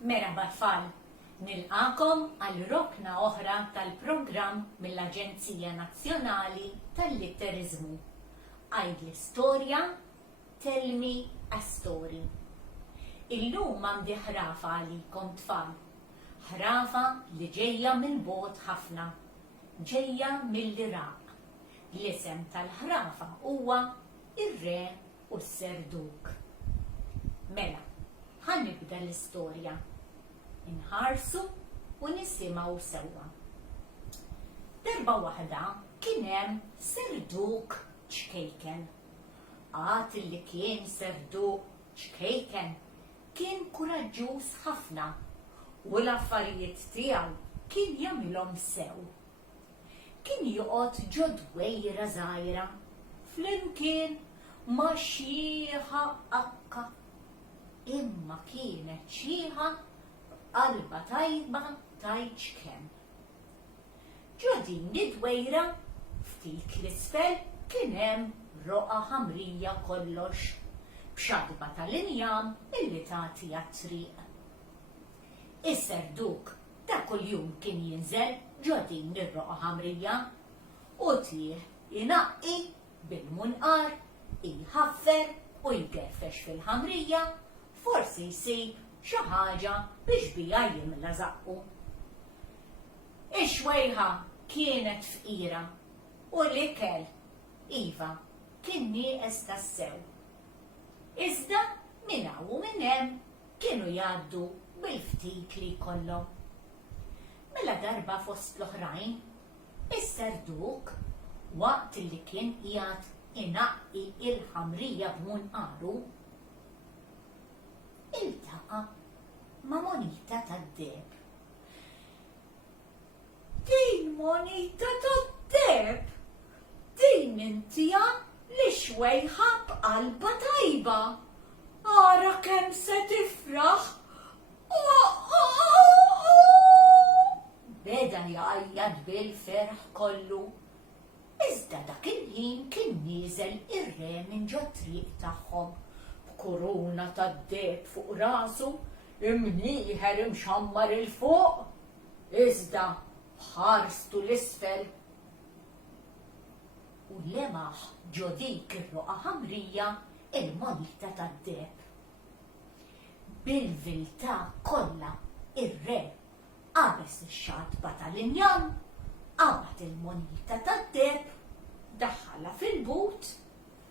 Merhaba tfal, nilqakom għal rokna oħra tal-programm mill-Aġenzija Nazzjonali tal-Litterizmu. Għajd l-istorja, tell me a story. Illum għandi ħrafa għalikom tfal. Ħrafa li ġejja mill-bogħod ħafna, ġejja mill-Iraq. L-isem tal-ħrafa huwa ir-Re u s-Serduk. Mela, ħannibda l-istorja. Inħarsu u nisimgħu sewwa. Darba waħda kien hemm Serduk ċkejken. Għad li kien Serduk ċkejken kien kuraġġuż ħafna u l-affarijiet tiegħu kien jagħmilhom sew. Kien joqgħod ġo dwejra żgħira flimkien ma' xieħa akka. Imma kienet xieħa qalba tajba tajġ kemm. Ġo din id-dwejra ftit l-isfel kien hemm roqa ħamrija kollox b'xadba tal-injam illi tagħti għat-triq. Is-Serduk ta' kuljum kien jinżel ġo din ir-roqa ħamrija u tieħ inaqqi bil-munqar, jħaffer u jgerfex fil-ħamrija, forsi jsib xi ħaġa biex bija jimla zaqqu. Ix-xwejħa kienet fqira u l-ikel, iva, kien nieqes tas-sew. Iżda minn hawn u minn hemm kienu jgħaddu bil-ftit li jkollhom. Mela darba fost l-oħrajn, is-Serduk waqt li kien qiegħed inaqqi il-ħamrija b'munqaru, iltaqa' ma' monita tad-deheb. Din monita tad-deheb, din intija li xwejħa b'qalba tajba. Ara kemm se tifraħ. Beda jgħajjad bil-ferħ kollu. Iżda dak il-ħin kien nieżel ir-Re minn ġo triq tagħhom b'kuruna tad-deheb fuq rasu, imnieħer imxammar il-fuq, iżda ħarstu l-isfel. U lemaħ ġo dik ir-roqa ħamrija il-monita tad-deheb. Bil-viltà kollha ir-Re qabes ix-xadba tal-injam, qabad il-monita tad-deheb, daħħalha fil-but,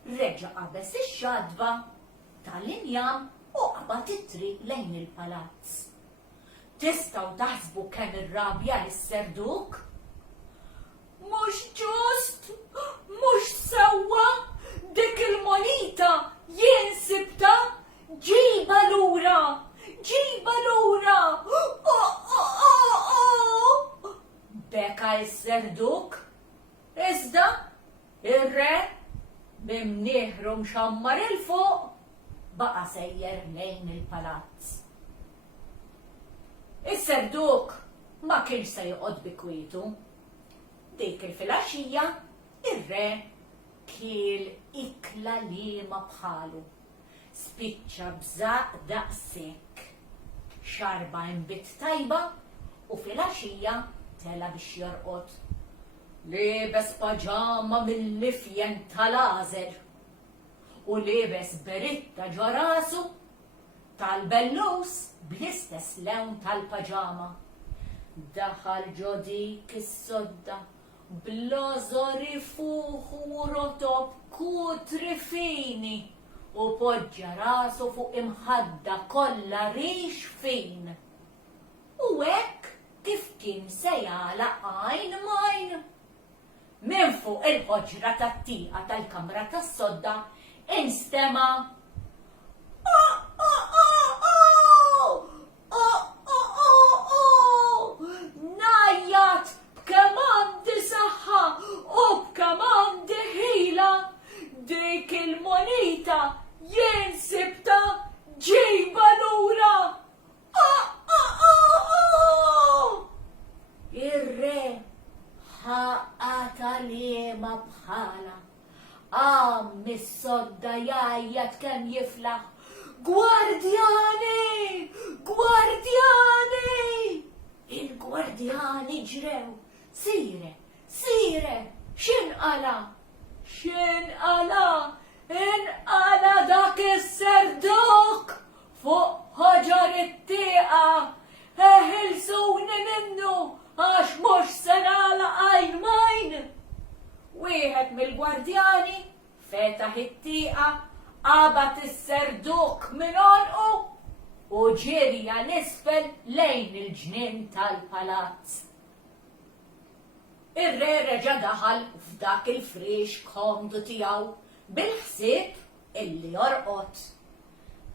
reġa' qabes ix-xadba tal-injam u qabad it-triq lejn il-palazz. Tistgħu taħsbu kemm irrabja lis-Serduk? Mhux ġust, mhux sewwa, dik il-monita jien sibta, ġiba lura, ġiba lura. Beka is-Serduk, iżda ir-Re b'imnieħru mxammar il-fuq baqa' sejjer lejn il-palazz. Is-Serduk ma kienx se joqgħod bi kwietu. Dik il-filgħaxija ir-Re kiel ikla liema bħalu. Spiċċa bżaq daqshekk. Xarba imbit tajba u filgħaxija tela biex jorqod. Liebes paġama mill-lifjen tal-għażel u liebes beritta ġo rasu tal-bellus bl-istess lewn tal-paġama. Daħal ġo dik is-sodda bl-ożori fuq u rotob kutri fini u poġġa rasu fuq imħadda kollha rix fin. U hekk kif kien se jagħlaq għajn majn. Minn fuq il-ħoġra tat-tieqa tal-kamra tas-sodda instema' najjat b'kemandi saħħa u b'kemandi ħila, dik il-monita jien sibta ġiba lura. Ir-Re ħaqqa tal-liema bħala. Mis-sodda jgħajjat kemm jiflaħ. Gwardjani! Gwardjani! Il-gwardjani ġrew. Sire, sire, x'inqala? X'inqala? Inqala dak is-serdok fuq ħaġar it-tieqa. Eħilsuni minnu għax mhux se nagħlaq għajn majn. Wieħed mill-gwardjani fetaħ it-tieqa, qabad is-serduk minn għolqu u ġirja l-isfel lejn il-ġnien tal-palazz. Ir-re reġa' daħal f'dak il-friex komdu tiegħu bil-ħsieb illi jorqod.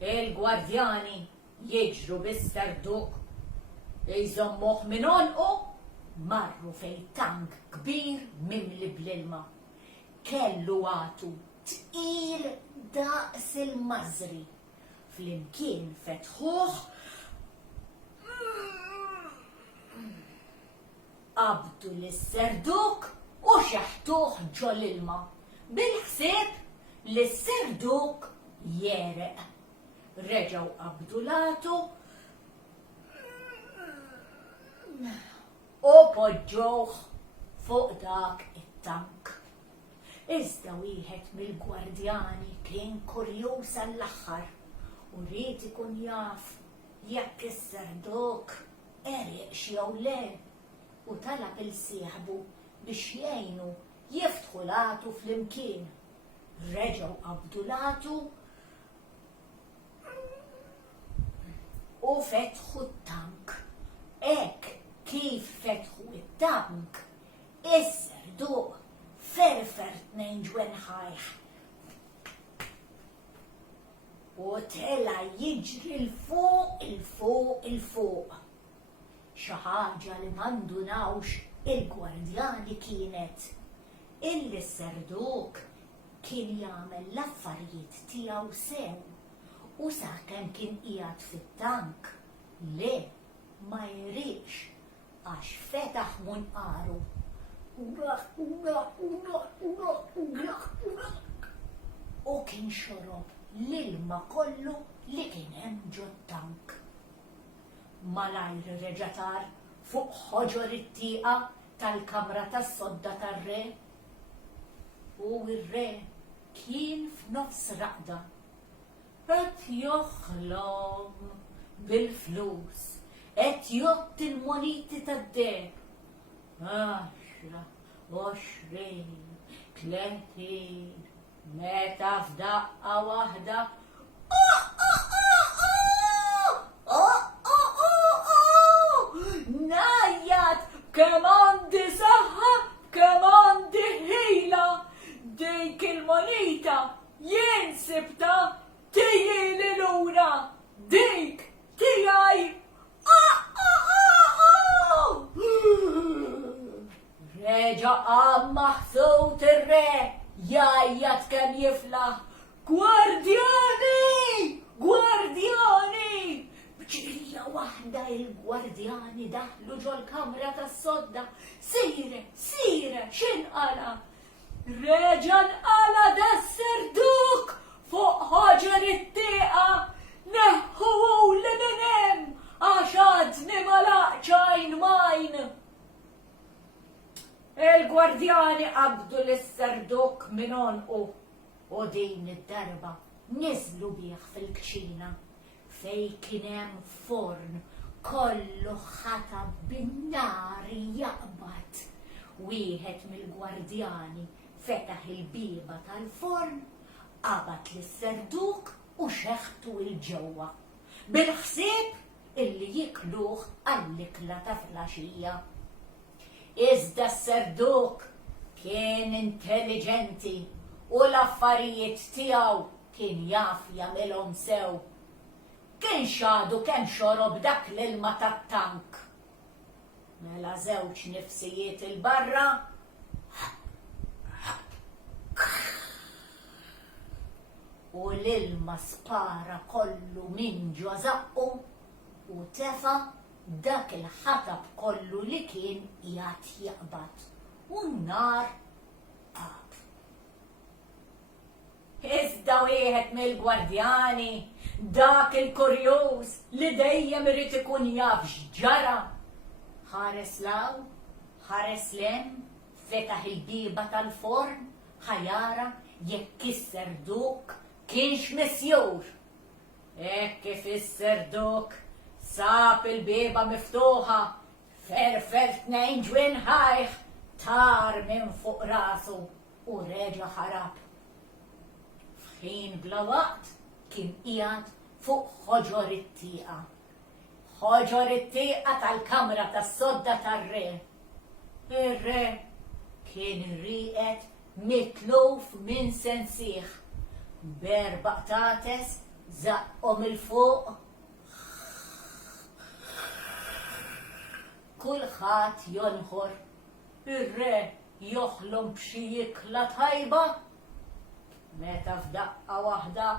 Il-gwardjani jiġru bis-serduk jżommuh minn għolqu marru fejn tank kbir mimli bl-ilma. Kellu għatu tqil daqs il-mażri. Flimkien fetħuh qabdu lis-serduk u xeħtuh ġol ilma. Bil-ħsieb li s-serduk jereq. Reġgħu qabdu latu u poġġuh fuq dak it-tank. Iżda wieħed mill-gwardjani kien kurjuż għall-aħħar u rrid ikun jaf jekk is-serduk ereqx jew le u talab il-sieħbu biex jgħinu jiftħu latu flimkien. Reġgħu qabdu latu u fetħu t-tank. Hekk kif fetħu it-tank, is-serduk ferfer tnejn ġwenħajh u tela jiġri l-fuq, il-fuq, il-fuq. Xi ħaġa li m'għandunawx il-gwardjani kienet illi s-serduk kien jagħmel l-affarijiet tiegħu sew u sakemm kien qiegħed fit-tank le ma jriqx għax fetaħ munqaru. U kien xorob l-ilma kollu li kien hemm ġot-tank. Malajr reġatar fuq ħoġor it-tieqa tal-kamra tas-sodda tar-re. U r-re kien f'nofs raqda qed joħlom bil-flus, qed jott il-moniti tad-deheb. 10, 20, 30, meta f'daqqa waħda. Najjat kemm għandi saħħa, kemm għandi ħila. Dik il-monita jien sibta tijili lura. Dik tijaj. Reġa qam maħsut ir-re jajjat kemm jiflaħ. Gwardjani! Gwardjani! B'ġrija waħda il-gwardjani daħlu ġol-kamra tas-sodda. Sire, sire, x'inqala? Reġa nqala das-serduk fuq ħoġor it-tieqa. Neħħuhu li minn hemm għax għadni ma laqx għajn majn. Il-gwardjani qabdu lis-serduk minn għolqu u din id-darba niżlu bih fil-kċina fej kien hemm forn kollu ħatab bin-nari jaqbad. Wieħed mill-gwardjani fetaħ il-bieba tal-forn, qabad lis-serduk u xeħtu il-ġewwa. Bil-ħsieb illi jikluh għall-ikla ta' flaxija. Iżda s-serduk kien intelligenti u l-affarijiet tiegħu kien jaf jagħmilhom sew. Kien xadu kemm xorob dak l-ilma tat-tank. Mela żewġ nifsijiet il-barra u l-ilma spara kollu minn ġo zaqqu u tefa dak il-ħatab kollu li kien qiegħed jaqbad u n-nar qab. Iżda wieħed mill-gwardjani dak il-kurjuż li dejjem irid ikun jaf x'ġara. Ħares law, ħares lem, fetaħ il-biba tal-forn, ħajara jekk is-serduk kienx misjur. Hekk kif is-serduk sab il-biba miftuħa, ferfer tnejn ġwien ħajħ, tar minn fuq rasu u reġa' ħarab. F'ħin bla waqt kien qiegħed fuq ħoġor it-tieqa. ħoġor it-tieqa tal-kamra tas-sodda tar-re. Ir-re kien irrieqed mitluf minn sensieħ. Berbaq tates zaqqhom il-fuq. Kulħadd jonħor. Ir-re joħlom b'xi jikla tajba. Meta f'daqqa waħda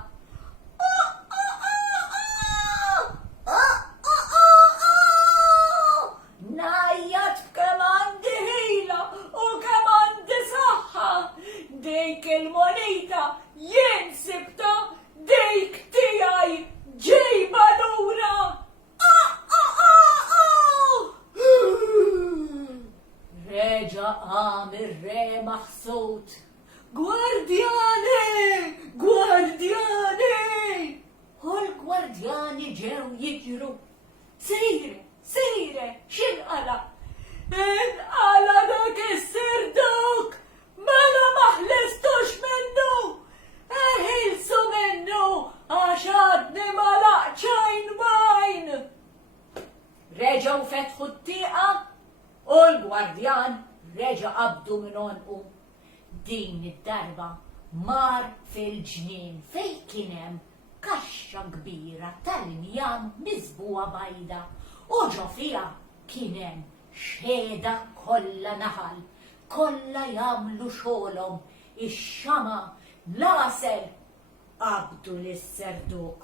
najjat b'kemm għandi ħila u kemm għandi saħħa. Dik il-monita jien sibta, dik tiegħi ġejba lura. Reġa' qam ir-re maħsud. Gwardjani! Gwardjani! U l-gwardjani ġew jiġru. Sejre, x'inqala? Inqala dak is-serduk! Mela maħlestux minnu! Eħilsu minnu għax għadni ma laqċajn bajn! Reġgħu fetħu t-tieqa u l-gwardjan reġa' qabdu minn onqu. Din id-darba mar fil-ġnien fejn kien hemm kaxxa kbira tal-injam miżbuha bajda u ġo fiha kien hemm xhieda kollha naħal, kollha jagħmlu xogħolhom, ix-xama, l-għasel qabdu lis-serduk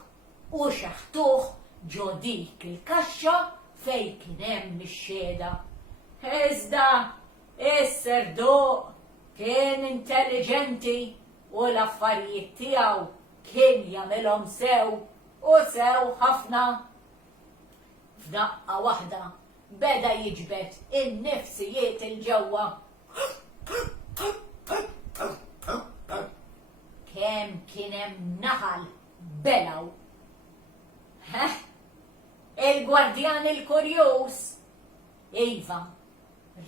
u xeħtuh ġo dik il-kaxxa fejn kien hemm ix-xhieda. Iżda is-serduq kien intelligenti u l-affarijiet tiegħu kien jagħmilhom sew u sew ħafna. F'daqqa waħda beda jiġbed in-nifsijiet il-ġewwa. Kemm kien hemm naħal belaw. Il-gwardjan il-kurjuż iva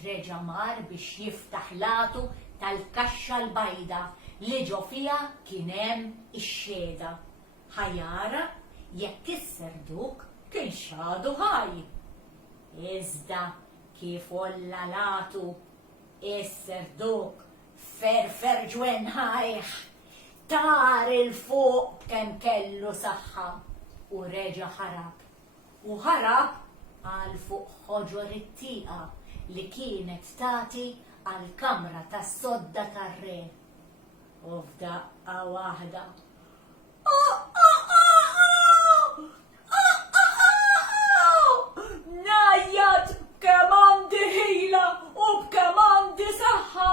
reġa' mar biex jiftaħ latu tal-kaxxa l-bajda li ġo fiha kien hemm ix-xhieda. Ħajara jekk is-serduk kien xadu ħaj. Iżda kif olla latu is-serduk ferfer ġwen ħajħ, tar il-fuq kemm kellu saħħa u reġa' ħarab. U ħarab għal fuq ħoġor it-tieqa li kienet tagħti għall kamra tas-sodda tar-re. U f'daqqa waħda najjat b'kemm għandi ħila u b'kemm għandi saħħa.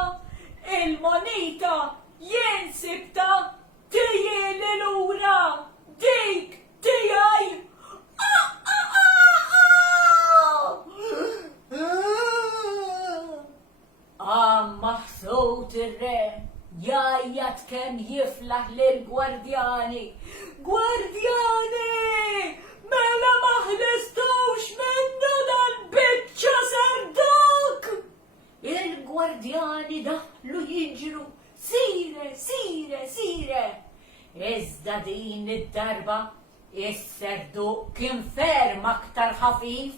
Il-monita jien sibta tieni lura, dik tiegħi. Maħsut ir-re jajjat kemm jiflaħ lill-gwardjani. Gwardjani! Mela maħlestux minnu dal-biċċa serduk! Il-gwardjani daħlu jiġru, sire. Iżda din id-darba is-serduk kien ferm aktar ħafif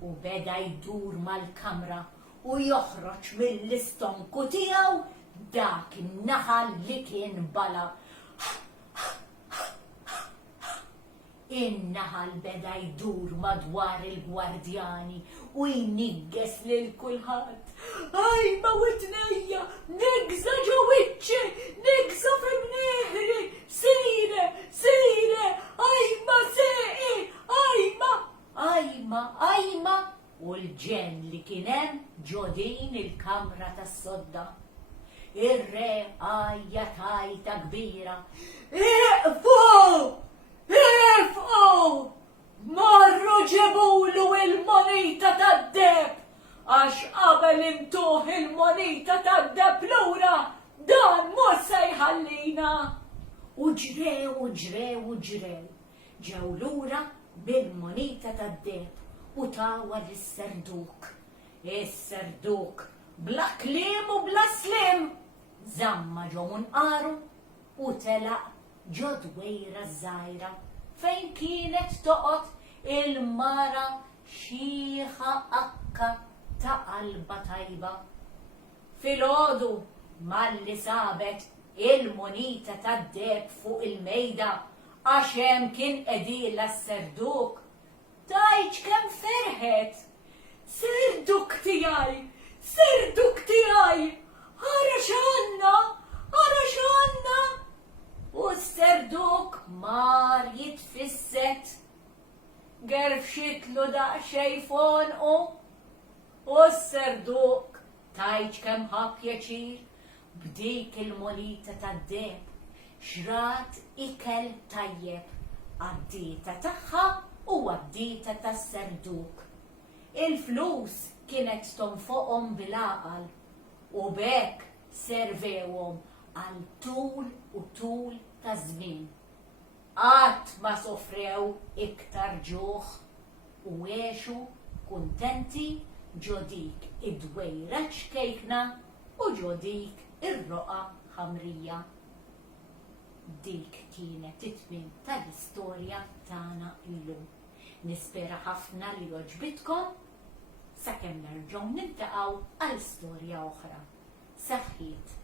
u beda jdur mal-kamra u joħroġ mill-istonku tiegħu dak in-naħal li kien bala. In-naħal beda jdur madwar il-gwardjani u jnigges lil kulħadd. Ajma witnejja, nigża ġo wiċċi, nigża f'imnieħri, sire, ajma seqi, ajma. U l-ġen li kien hemm ġo din il-kamra tas-sodda. Ir-re għajja tajta kbira. Iqfu! Ifqu! Marru ġebulu il-monita tad-deb! Għax qabel intuħ il-monita tad-deb lura dan mhux se jħallina! U ġrew. Ġew lura bil-monita tad-deb u tawa lis-Serduk. Is-Serduk bla kliem u bla slim żamma ġo munqaru u telaq ġo dwejra żgħira fejn kienet toqgħod il-mara xieħa akka ta' qalba tajba. Filgħodu malli sabet il-monita tad-deb fuq il-mejda għax hemm kien qegħdilha s-Serduk. Tajġ kemm ferħet! Serduk tiegħi! Ara x'għandna! U s-Serduk mar jitfisset. Gerfxitlu daqsxejn fonqu. U s-Serduk tajġ kemm ħa pjaċir b'dik il-monita tad-deb. Xrat ikel tajjeb għad-dieta tagħha u għad-dieta tas-Serduk. Il-flus kienet tonfoqhom bil-għaqal u bekk servewhom għal tul ta' żmien. Qatt ma sofrew iktar ġuħ u għexu kuntenti ġo dik id-dwejra ċkejkna u ġo dik ir-roqa ħamrija. Dik kienet it-tmiem tal-istorja tagħna llum. Nispera ħafna li oġbitkom sakemm nerġgħu niltaqgħu għal storja oħra. Saħħiet!